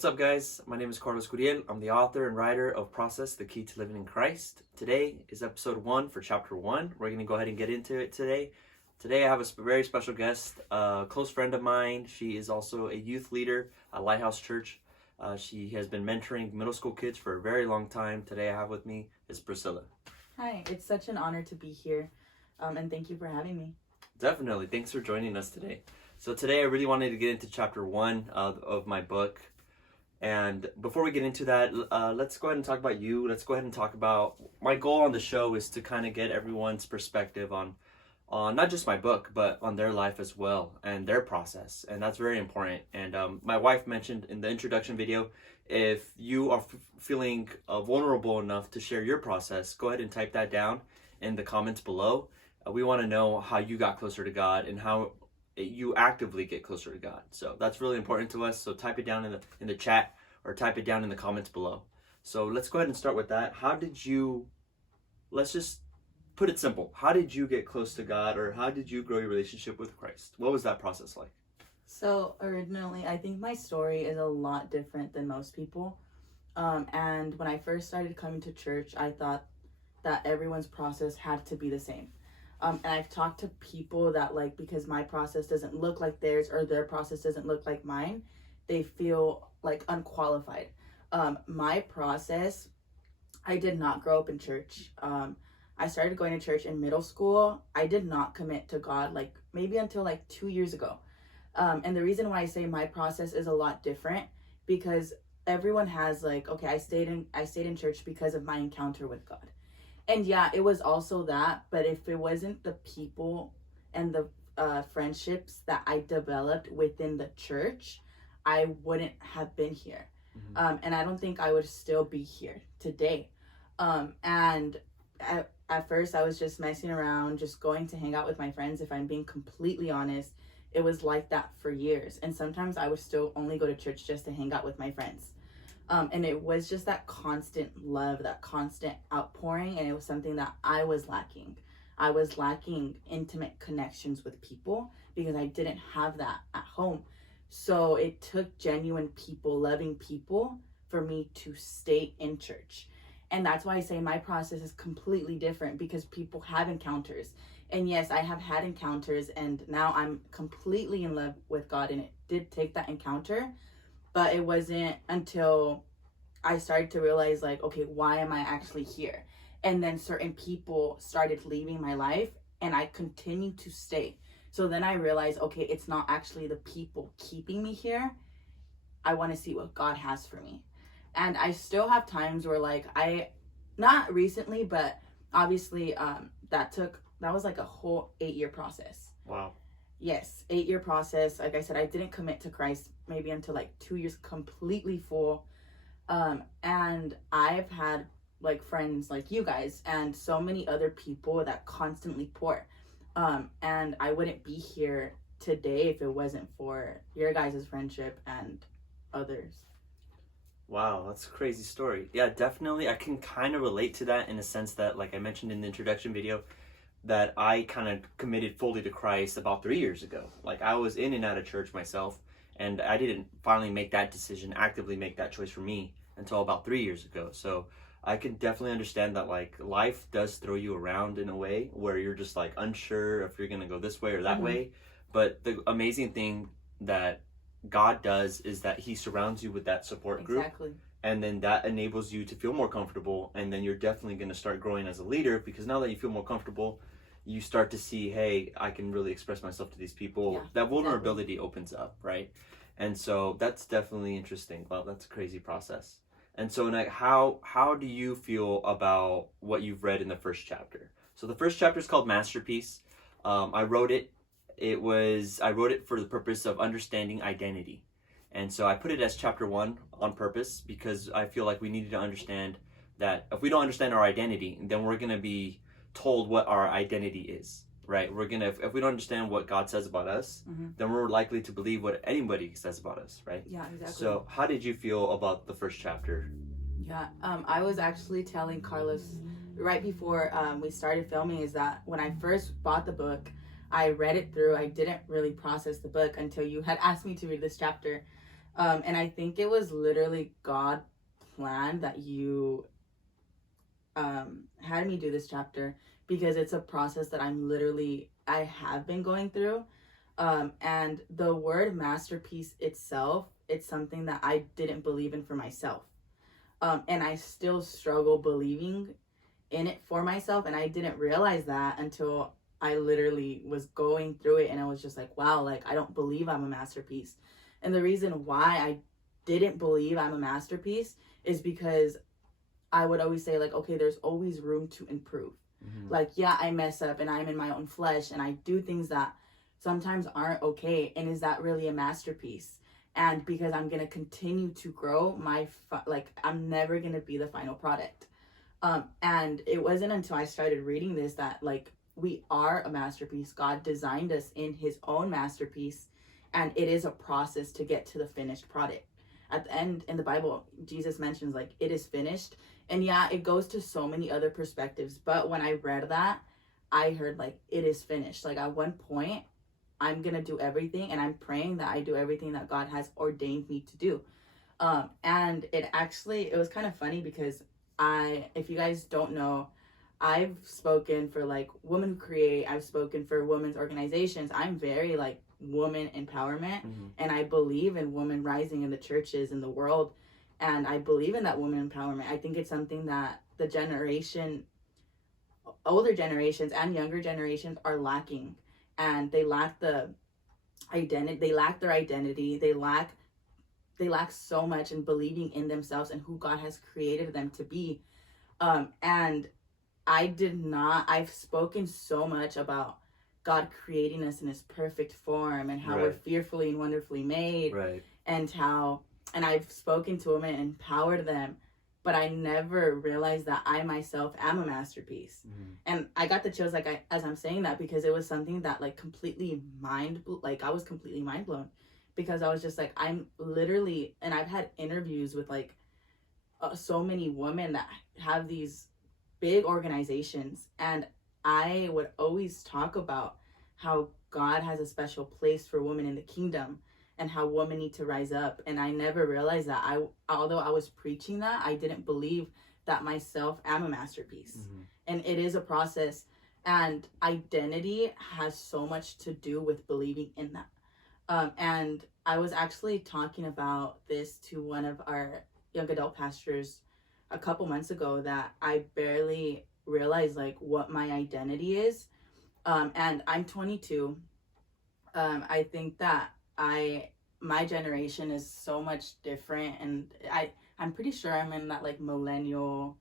What's up, guys? My name is Carlos Curiel. I'm the author and writer of Process, The Key to Living in Christ. Today is episode 1 for chapter 1. We're going to go ahead and get into it today. Today I have a very special guest, a close friend of mine. She is also a youth leader at Lighthouse Church. She has been mentoring middle school kids for a very long time. Today I have with me is Priscilla. Hi, it's such an honor to be here, and thank you for having me. Definitely. Thanks for joining us today. So today I really wanted to get into chapter 1 of my book. And before we get into that, let's go ahead and talk about you. Let's go ahead and talk about, my goal on the show is to kind of get everyone's perspective on not just my book, but on their life as well and their process. And that's very important. And my wife mentioned in the introduction video, if you are feeling vulnerable enough to share your process, go ahead and type that down in the comments below. We want to know how you got closer to God and how you actively get closer to God. So that's really important to us. So type it down in the chat or type it down in the comments below. So let's go ahead and start with that. Let's just put it simple. How did you get close to God, or how did you grow your relationship with Christ? What was that process like? So originally, I think my story is a lot different than most people. And when I first started coming to church, I thought that everyone's process had to be the same. And I've talked to people that, like, because my process doesn't look like theirs or their process doesn't look like mine, they feel like unqualified. My process, I did not grow up in church. I started going to church in middle school. I did not commit to God maybe until 2 years ago. And the reason why I say my process is a lot different, because everyone has I stayed in church because of my encounter with God. And yeah, it was also that, but if it wasn't the people and the friendships that I developed within the church, I wouldn't have been here. Mm-hmm. And I don't think I would still be here today. And at first I was just messing around, just going to hang out with my friends. If I'm being completely honest, it was like that for years. And sometimes I would still only go to church just to hang out with my friends. And it was just that constant love, that constant outpouring. And it was something that I was lacking. I was lacking intimate connections with people because I didn't have that at home. So it took genuine people, loving people, for me to stay in church. And that's why I say my process is completely different, because people have encounters. And yes, I have had encounters, and now I'm completely in love with God. And it did take that encounter. But it wasn't until I started to realize, okay, why am I actually here? And then certain people started leaving my life, and I continued to stay. So then I realized, okay, it's not actually the people keeping me here. I want to see what God has for me. And I still have times where not recently, but obviously that was a whole 8-year process. Wow. Yes, 8-year process. Like I said, I didn't commit to Christ maybe until 2 years completely full. And I've had friends like you guys and so many other people that constantly pour. And I wouldn't be here today if it wasn't for your guys' friendship and others. Wow, that's a crazy story. Yeah, definitely. I can kind of relate to that in a sense that, like I mentioned in the introduction video, that I kind of committed fully to Christ about 3 years ago. I was in and out of church myself, and I didn't finally make that decision, actively make that choice for me until about 3 years ago. So I can definitely understand that life does throw you around in a way where you're just unsure if you're going to go this way or that way. But the amazing thing that God does is that he surrounds you with that support group. Exactly. And then that enables you to feel more comfortable. And then you're definitely going to start growing as a leader, because now that you feel more comfortable, you start to see, hey, I can really express myself to these people. Yeah, that vulnerability opens up, right? And so that's definitely interesting. Wow, that's a crazy process. And so how do you feel about what you've read in the first chapter? So the first chapter is called Masterpiece. I wrote it for the purpose of understanding identity. And so I put it as chapter 1 on purpose, because I feel like we needed to understand that if we don't understand our identity, then we're going to be told what our identity is, right? If we don't understand what God says about us, then we're likely to believe what anybody says about us, right? Yeah, exactly. So how did you feel about the first chapter? Yeah, I was actually telling Carlos right before we started filming, is that when I first bought the book, I read it through. I didn't really process the book until you had asked me to read this chapter. And I think it was literally God planned that you had me do this chapter, because it's a process that I have been going through. And the word masterpiece itself, it's something that I didn't believe in for myself. And I still struggle believing in it for myself. And I didn't realize that until I literally was going through it, and I was just like, wow, like, I don't believe I'm a masterpiece. And the reason why I didn't believe I'm a masterpiece is because I would always say, like, okay, there's always room to improve. Mm-hmm. Like, yeah, I mess up and I'm in my own flesh and I do things that sometimes aren't okay. And is that really a masterpiece? And because I'm going to continue to grow, I'm never going to be the final product. And it wasn't until I started reading this that, like, we are a masterpiece. God designed us in his own masterpiece, and it is a process to get to the finished product. At the end in the Bible, Jesus mentions, like, it is finished. And yeah, it goes to so many other perspectives. But when I read that, I heard, like, it is finished. Like, at one point, I'm going to do everything, and I'm praying that I do everything that God has ordained me to do. And it was kind of funny because if you guys don't know, I've spoken for, like, Women Who Create. I've spoken for women's organizations. I'm very, like, woman empowerment. Mm-hmm. And I believe in women rising in the churches, in the world. And I believe in that woman empowerment. I think it's something that older generations and younger generations are lacking. And they lack the identity. They lack their identity. They lack so much in believing in themselves and who God has created them to be. And I've spoken so much about God creating us in his perfect form, and how we're fearfully and wonderfully made. Right. And I've spoken to women and empowered them, but I never realized that I myself am a masterpiece. Mm-hmm. And I got the chills, like, as I'm saying that, because it was something that, like, I was completely mind blown, because I was just like, I'm literally, and I've had interviews with, like, so many women that have these big organizations, and I would always talk about how God has a special place for women in the kingdom, and how women need to rise up. And I never realized that although I was preaching that, I didn't believe that myself am a masterpiece. Mm-hmm. And it is a process, and identity has so much to do with believing in that. And I was actually talking about this to one of our young adult pastors a couple months ago, that I barely realized, like, what my identity is. And I'm 22. I think that my generation is so much different, and I'm pretty sure I'm in that, like, millennial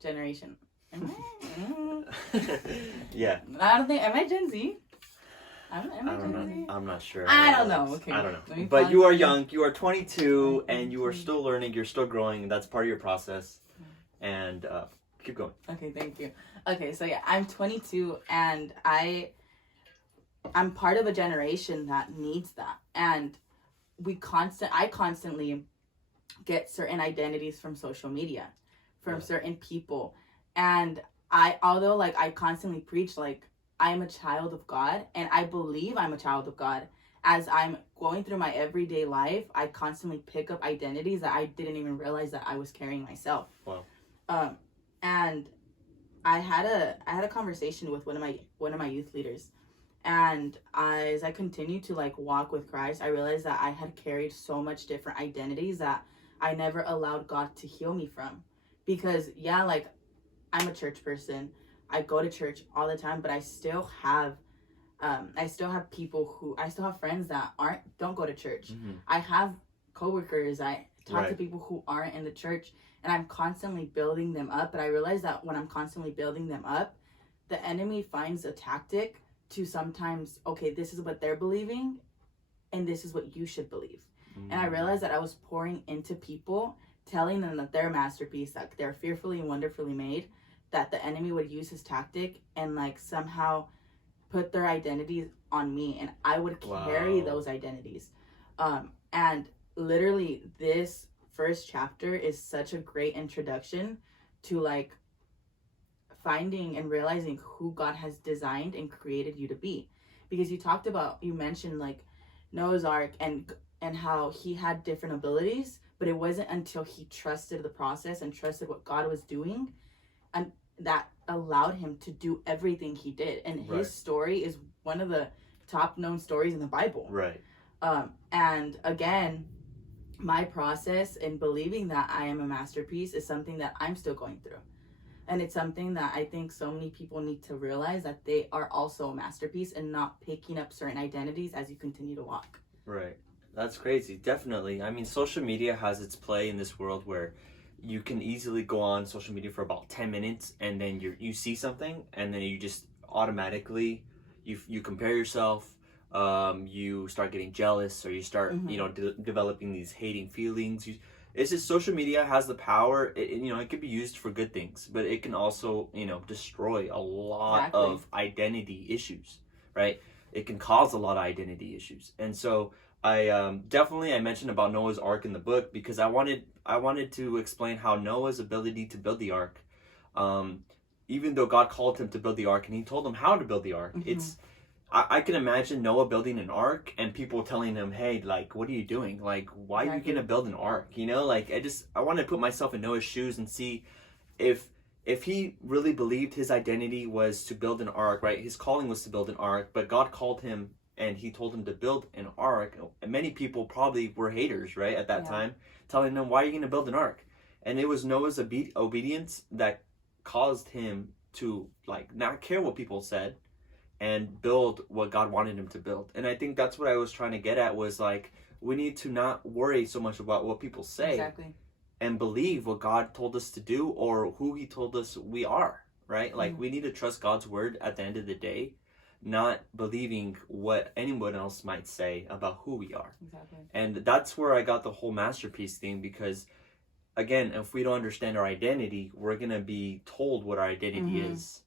generation. Am I? Yeah. I don't think, am I Gen Z? Am I Gen Z? I'm not sure. I don't know. Okay. I don't know. But you are young. You are 22, and you are still learning. You're still growing. That's part of your process. And keep going. Okay, thank you. Okay, so yeah, I'm 22, and I'm part of a generation that needs that. And I constantly get certain identities from social media, from certain people. And although, like, I constantly preach, like, I'm a child of God, and I believe I'm a child of God, as I'm going through my everyday life, I constantly pick up identities that I didn't even realize that I was carrying myself. Wow. And I had a conversation with one of my youth leaders. And as I continued to, like, walk with Christ, I realized that I had carried so much different identities that I never allowed God to heal me from. Because, yeah, like, I'm a church person. I go to church all the time, but I still have friends that don't go to church. Mm-hmm. I have coworkers. I talk to people who aren't in the church, and I'm constantly building them up. But I realize that when I'm constantly building them up, the enemy finds a tactic to sometimes, okay, this is what they're believing, and this is what you should believe. Mm-hmm. And I realized that I was pouring into people, telling them that they're a masterpiece, that they're fearfully and wonderfully made, that the enemy would use his tactic and, like, somehow put their identities on me, and I would carry those identities. And literally, this first chapter is such a great introduction to, like, finding and realizing who God has designed and created you to be. Because you mentioned, like, Noah's Ark, and and how he had different abilities, but it wasn't until he trusted the process and trusted what God was doing, and that allowed him to do everything he did. And his story is one of the top known stories in the Bible. Right. And again, my process in believing that I am a masterpiece is something that I'm still going through. And it's something that I think so many people need to realize, that they are also a masterpiece and not picking up certain identities as you continue to walk. Right. That's crazy. Definitely. I mean, social media has its play in this world where you can easily go on social media for about 10 minutes and then you see something and then you just automatically, you compare yourself, you start getting jealous, or you start, developing these hating feelings. It's just social media has the power. It can be used for good things, but it can also, destroy a lot of identity issues, right? It can cause a lot of identity issues. And so I mentioned about Noah's Ark in the book because I wanted to explain how Noah's ability to build the ark, even though God called him to build the ark and he told him how to build the ark, I can imagine Noah building an ark and people telling him, hey, like, what are you doing? Like, why are you going to build an ark? I want to put myself in Noah's shoes and see if he really believed his identity was to build an ark, right? His calling was to build an ark, but God called him and he told him to build an ark. And many people probably were haters, right, at that time, telling him, why are you going to build an ark? And it was Noah's obedience that caused him to, like, not care what people said and build what God wanted him to build. And I think that's what I was trying to get at, was like, we need to not worry so much about what people say and believe what God told us to do or who he told us we are, right? Like, we need to trust God's word at the end of the day, not believing what anyone else might say about who we are. And that's where I got the whole masterpiece thing, because again, if we don't understand our identity, we're going to be told what our identity is.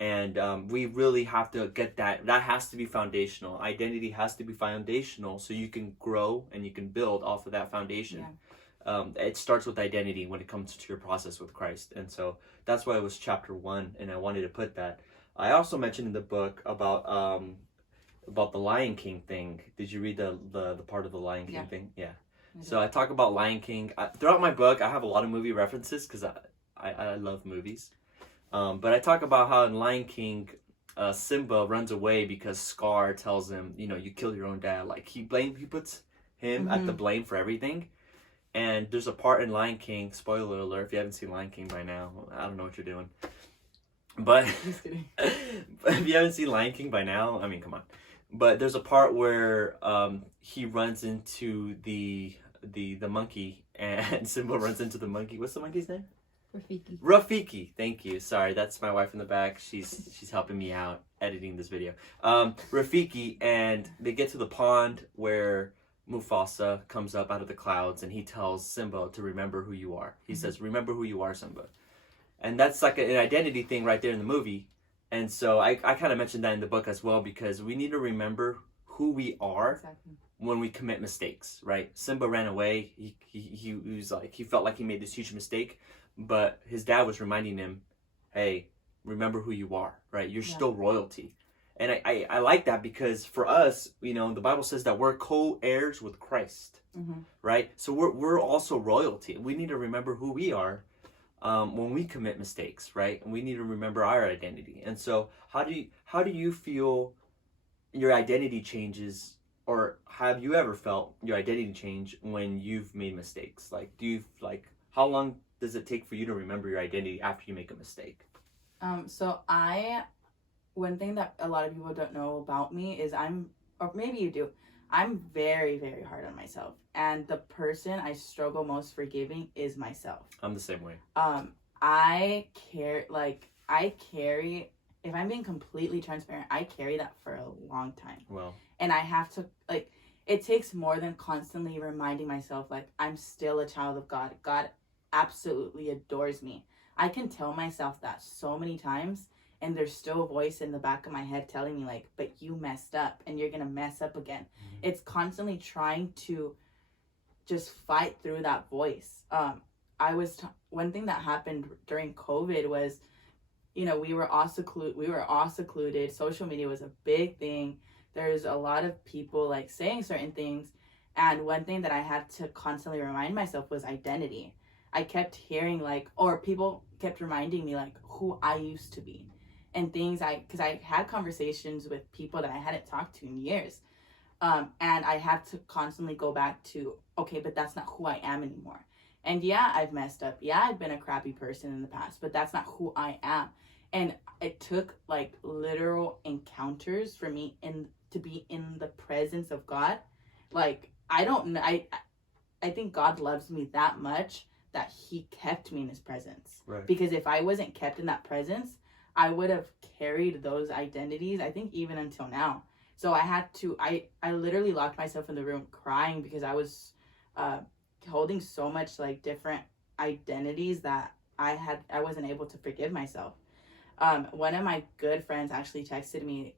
And we really have to get that. That has to be foundational. Identity has to be foundational so you can grow and you can build off of that foundation. It starts with identity when it comes to your process with Christ. And so that's why it was chapter 1, and I wanted to put that. I also mentioned in the book about the Lion King thing. Did you read the part of the Lion King thing? Yeah. So I talk about Lion King. Throughout my book, I have a lot of movie references because I love movies. But I talk about how in Lion King, Simba runs away because Scar tells him, you killed your own dad. Like, he puts him at the blame for everything. And there's a part in Lion King, spoiler alert, if you haven't seen Lion King by now, I don't know what you're doing. But if you haven't seen Lion King by now, I mean, come on. But there's a part where he runs into the monkey, and Simba runs into the monkey. What's the monkey's name? Rafiki. Thank you. Sorry, that's my wife in the back. She's helping me out editing this video. Rafiki, and they get to the pond where Mufasa comes up out of the clouds, and he tells Simba to remember who you are. He says, remember who you are, Simba. And that's like an identity thing right there in the movie. And so I kind of mentioned that in the book as well, because we need to remember who we are when we commit mistakes, right? Simba ran away. He was like, he felt like he made this huge mistake, but his dad was reminding him, hey, remember who you are, right? You're still royalty. And I like that, because for us, the Bible says that we're co-heirs with Christ, right? So we're also royalty. We need to remember who we are when we commit mistakes, right? And we need to remember our identity. And so how do you feel your identity changes, or have you ever felt your identity change when you've made mistakes? Like, how long does it take for you to remember your identity after you make a mistake? One thing that a lot of people don't know about me is or maybe you do, I'm very, very hard on myself. And the person I struggle most forgiving is myself. I'm the same way. If I'm being completely transparent, I carry that for a long time. Well. And I have to, it takes more than constantly reminding myself, I'm still a child of God. God absolutely adores me. I can tell myself that so many times, and there's still a voice in the back of my head telling me, but you messed up and you're going to mess up again. It's constantly trying to just fight through that voice. One thing that happened during COVID was, we were all secluded. Social media was a big thing. There's a lot of people saying certain things. And one thing that I had to constantly remind myself was identity. I kept hearing like, or people kept reminding me like who I used to be and things because I had conversations with people that I hadn't talked to in years. And I had to constantly go back to, okay, but that's not who I am anymore. And yeah, I've messed up. Yeah, I've been a crappy person in the past, but that's not who I am. And it took like literal encounters for me to be in the presence of God. Like, I don't know. I think God loves me that much that he kept me in his presence. Right. Because if I wasn't kept in that presence, I would have carried those identities, I think, even until now. So I had to, I literally locked myself in the room crying because I was holding so much like different identities that I wasn't able to forgive myself. One of my good friends actually texted me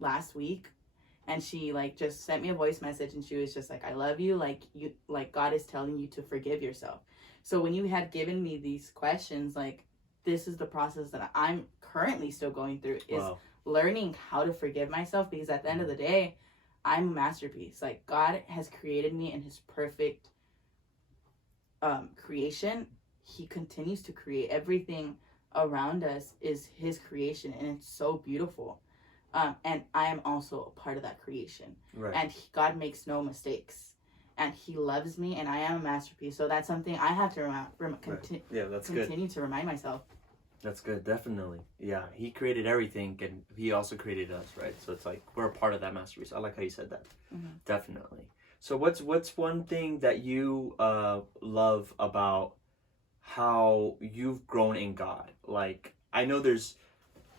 last week, and she like just sent me a voice message, and she was just like, I love you, like you, like God is telling you to forgive yourself. So when you had given me these questions, like this is the process that I'm currently still going through, is learning how to forgive myself, because at the end of the day, I'm a masterpiece. Like God has created me in his perfect creation. He continues to create. Everything around us is his creation, and it's so beautiful. And I am also a part of that creation. Right. And God makes no mistakes. And he loves me, and I am a masterpiece. So that's something I have to continue to remind myself. That's good, definitely. Yeah, he created everything, and he also created us, right? So it's like we're a part of that masterpiece. I like how you said that. Mm-hmm. Definitely. So what's one thing that you love about how you've grown in God? Like, I know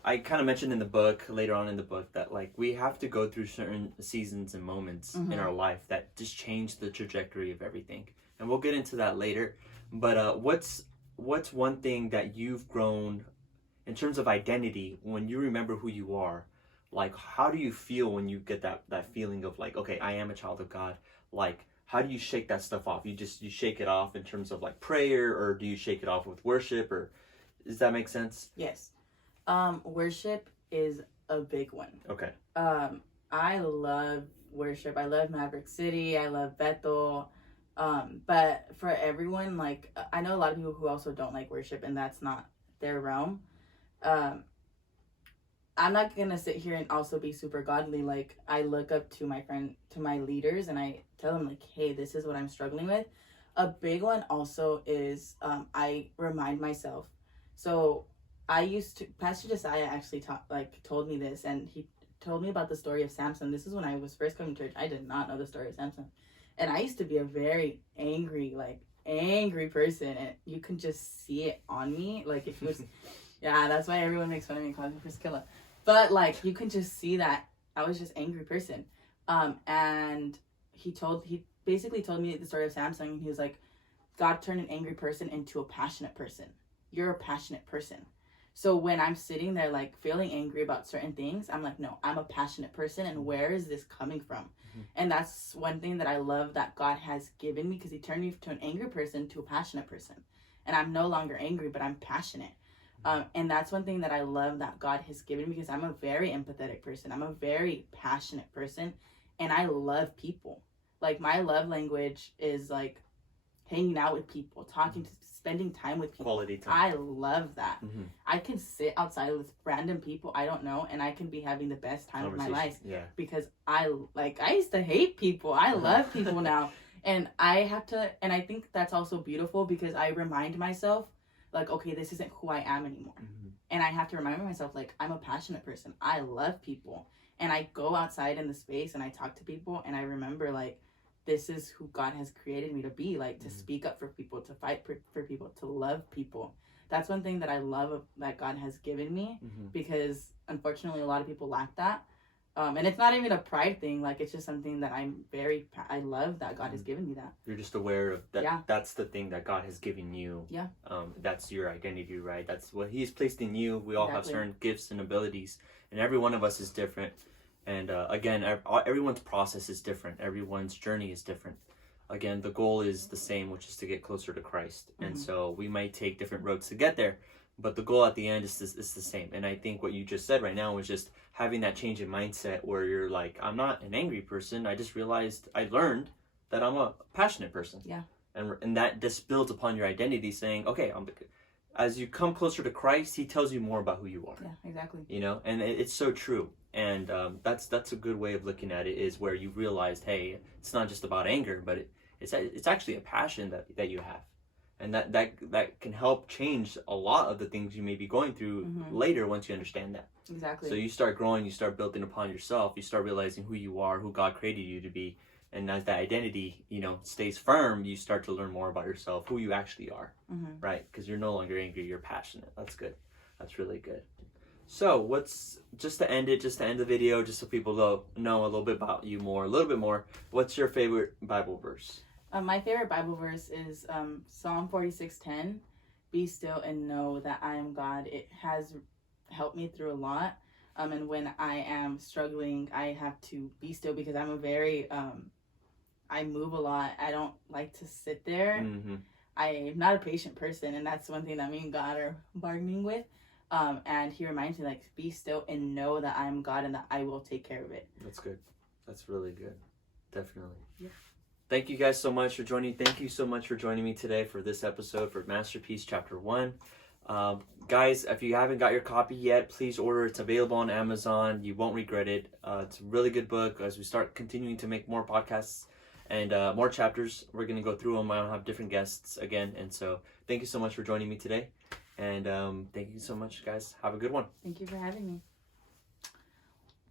I kind of mentioned in the book, later on in the book, that like we have to go through certain seasons and moments in our life that just change the trajectory of everything. And we'll get into that later. But what's one thing that you've grown in terms of identity when you remember who you are? Like, how do you feel when you get that feeling of like, okay, I am a child of God? Like, how do you shake that stuff off? You shake it off in terms of like prayer, or do you shake it off with worship, or does that make sense? Yes. Worship is a big one. Okay. I love worship. I love Maverick City. I love Bethel. But for everyone, like, I know a lot of people who also don't like worship, and that's not their realm. I'm not gonna sit here and also be super godly. Like, I look up to my leaders, and I tell them like, hey, this is what I'm struggling with. A big one also is, I remind myself. So Pastor Josiah actually told me this, and he told me about the story of Samson. This is when I was first coming to church. I did not know the story of Samson. And I used to be a very angry person, and you can just see it on me. Like, if you was, yeah, that's why everyone makes fun of me and calls me Priscilla. But like, you can just see that I was just an angry person. And he basically told me the story of Samson, and he was like, God turned an angry person into a passionate person. You're a passionate person. So when I'm sitting there like feeling angry about certain things, I'm like, no, I'm a passionate person, and where is this coming from? Mm-hmm. And that's one thing that I love that God has given me, because he turned me to an angry person to a passionate person. And I'm no longer angry, but I'm passionate. And that's one thing that I love that God has given me, because I'm a very empathetic person. I'm a very passionate person, and I love people. Like, my love language is like hanging out with people, spending time with people. Quality time. I love that. Mm-hmm. I can sit outside with random people I don't know, and I can be having the best time of my life. Yeah. Because I used to hate people. I love people now. And I think that's also beautiful, because I remind myself, like, okay, this isn't who I am anymore. Mm-hmm. And I have to remind myself, like, I'm a passionate person. I love people. And I go outside in the space and I talk to people, and I remember, like, this is who God has created me to be, like, to speak up for people, to fight for people, to love people. That's one thing that I love that God has given me, because unfortunately a lot of people lack that. And it's not even a pride thing. Like, it's just something that I love that God has given me that. You're just aware of that. Yeah. That's the thing that God has given you. Yeah. That's your identity, right? That's what he's placed in you. We all have certain gifts and abilities, and every one of us is different. And again, everyone's process is different. Everyone's journey is different. Again, the goal is the same, which is to get closer to Christ. Mm-hmm. And so we might take different roads to get there, but the goal at the end is the same. And I think what you just said right now was just having that change in mindset, where you're like, I'm not an angry person. I just realized I learned that I'm a passionate person. Yeah. And that just builds upon your identity, saying, okay, as you come closer to Christ, He tells you more about who you are. Yeah, exactly. You know, and it's so true. And that's a good way of looking at it, is where you realized, hey, it's not just about anger, but it's actually a passion that you have, and that can help change a lot of the things you may be going through later once you understand that. Exactly. So you start growing, you start building upon yourself, you start realizing who you are, who God created you to be. And as that identity, stays firm, you start to learn more about yourself, who you actually are, right? Because you're no longer angry, you're passionate. That's good. That's really good. So just to end the video, just so people know a little bit about you more, a little bit more, what's your favorite Bible verse? My favorite Bible verse is Psalm 46:10. Be still and know that I am God. It has helped me through a lot. And when I am struggling, I have to be still, because I'm a very I move a lot. I don't like to sit there. I'm not a patient person, and that's one thing that me and God are bargaining with. And He reminds me, like, be still and know that I'm God and that I will take care of it. That's good. That's really good. Definitely. Yeah. Thank you guys so much for joining. Thank you so much for joining me today for this episode for Masterpiece Chapter 1. Guys, if you haven't got your copy yet, please order. It's available on Amazon. You won't regret it. It's a really good book. As we start continuing to make more podcasts and more chapters, we're going to go through them. I'll have different guests again. And so thank you so much for joining me today. And thank you so much, guys. Have a good one. Thank you for having me.